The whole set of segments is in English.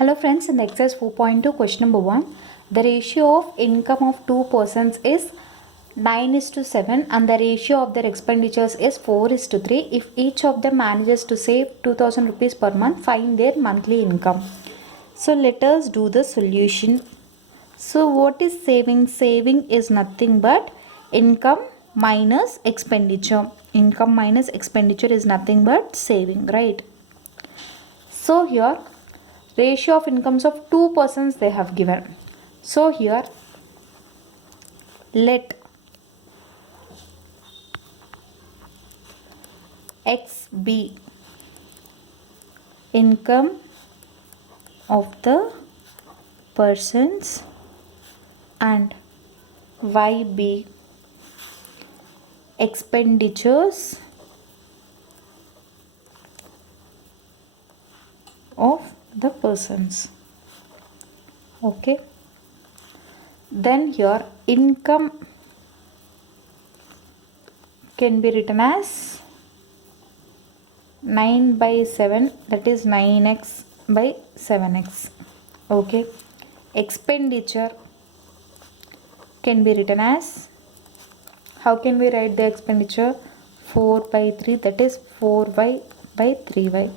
Hello friends, in the exercise 4.2 question number 1, the ratio of income of two persons is 9:7 and the ratio of their expenditures is 4:3. If each of them manages to save 2000 rupees per month, find their monthly income. So let us do the solution. So what is saving? Saving is nothing but income minus expenditure. Income minus expenditure is nothing but saving, right? So here ratio of incomes of two persons they have given. So here let X be income of the persons and Y be expenditures of the persons. Okay, then here income can be written as 9/7, that is 9x by 7x. Okay, expenditure can be written as, how can we write the expenditure? 4/3, that is 4y by 3y.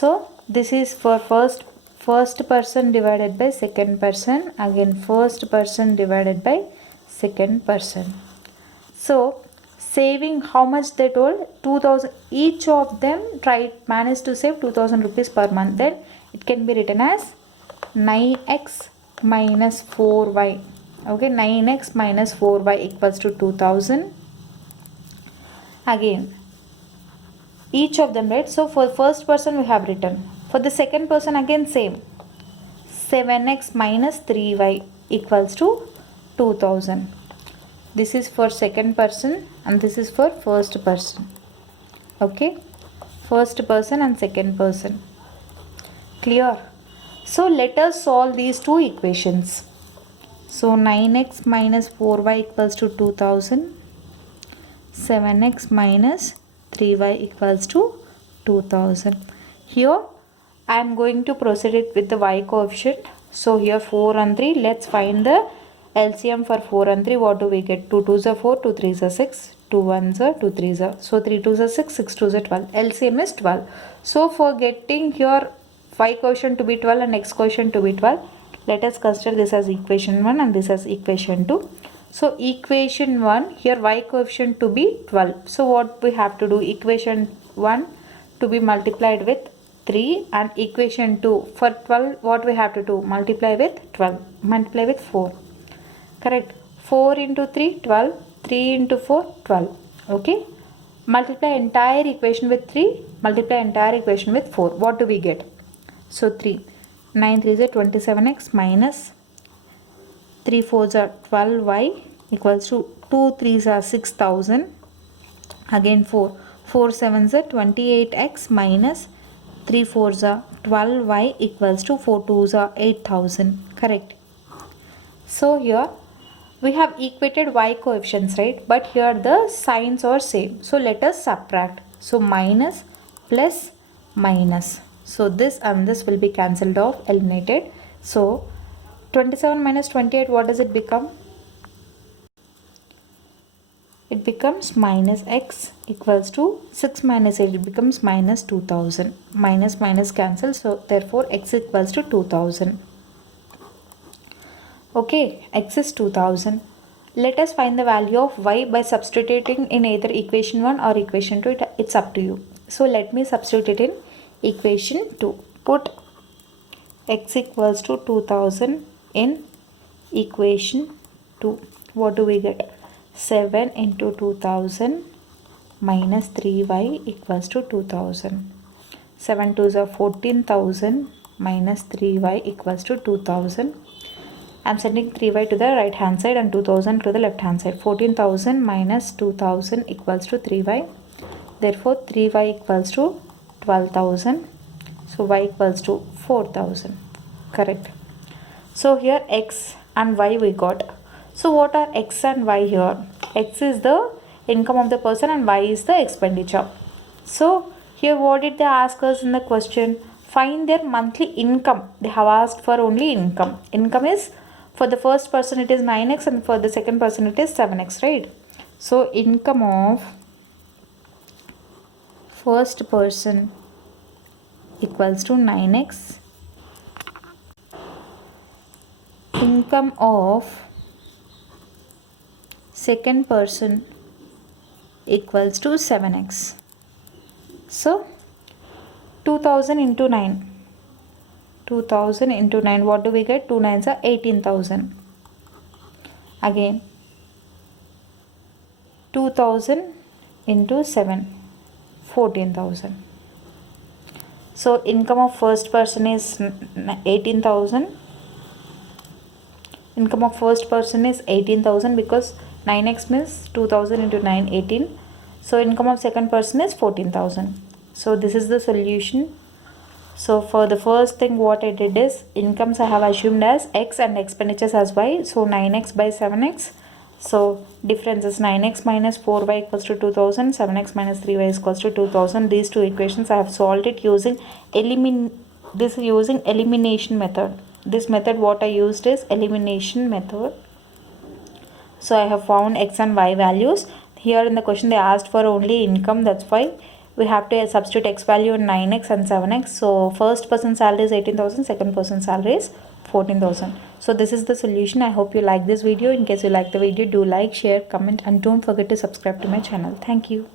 So this is for first person divided by second person, again first person divided by second person. So saving, how much they told? 2000. Each of them managed to save 2000 rupees per month. Then it can be written as 9x minus 4y. Okay, 9x minus 4y equals to 2000. Again each of them, right? So for first person we have written. For the second person again same, 7x minus 3y equals to 2000. This is for second person and this is for first person. Okay, first person and second person. Clear? So let us solve these two equations. So 9x minus 4y equals to 2000, 7x minus 3y equals to 2000. Here I am going to proceed it with the y coefficient. So here 4 and 3, let's find the LCM for 4 and 3. What do we get? 2 2s are 4, 2 3s are 6, 2 1s are 2 3s are. So 3 2s are 6, 6 2s are 12. LCM is 12. So for getting here y coefficient to be 12 and x coefficient to be 12, let us consider this as equation 1 and this as equation 2. So equation 1, here y coefficient to be 12. So what we have to do? Equation 1 to be multiplied with 3 and equation 2 for 12, what we have to do? Multiply with 12, multiply with 4. Correct? 4 into 3, 12, 3 into 4, 12. Okay? Multiply entire equation with 3, multiply entire equation with 4. What do we get? So 3. 9 3s are 27x minus 3 4s are 12y equals to 2 3s are 6000. Again 4 7s are 28x minus 3 4s are 12y equals to 4 2s are 8000. Correct? So here we have equated y coefficients, right? But here the signs are same. So let us subtract. So minus plus minus. So this and this will be cancelled off, eliminated. So 27 minus 28, what does it become? It becomes minus x equals to 6 minus 8, it becomes minus 2000. Minus minus cancel, so therefore x equals to 2000. Okay, x is 2000. Let us find the value of y by substituting in either equation 1 or equation 2. It's up to you. So let me substitute in equation 2. Put x equals to 2000 in equation 2. What do we get? 7 into 2000 minus 3y equals to 2000. 7 2s are 14,000 minus 3y equals to 2000. I am sending 3y to the right hand side and 2000 to the left hand side. 14,000 minus 2000 equals to 3y. Therefore 3y equals to 12,000. So y equals to 4,000. Correct? So here x and y we got. So what are x and y here? X is the income of the person and y is the expenditure. So here what did they ask us in the question? find their monthly income. They have asked for only income. Income is, for the first person it is 9x and for the second person it is 7x, right? So income of first person equals to 9x. Income of second person equals to 7x. So 2000 into 9. 2000 into 9, what do we get? 2 9s are 18,000. Again 2000 into 7, 14,000. So income of first person is 18,000. Income of first person is 18,000 because 9x means 2000 into 9, 18. So income of second person is 14,000. So this is the solution. So for the first thing what I did is incomes I have assumed as x and expenditures as y. So 9x by 7x. So difference is 9x minus 4y equals to 2000, 7x minus 3y is equals to 2000. These two equations I have solved it using elimination method. This method what I used is elimination method. So I have found x and y values. Here in the question they asked for only income, that's why we have to substitute x value in 9x and 7x. So first person salary is 18,000, second person salary is 14,000. So this is the solution. I hope you like this video. In case you like the video, do like, share, comment and don't forget to subscribe to my channel. Thank you.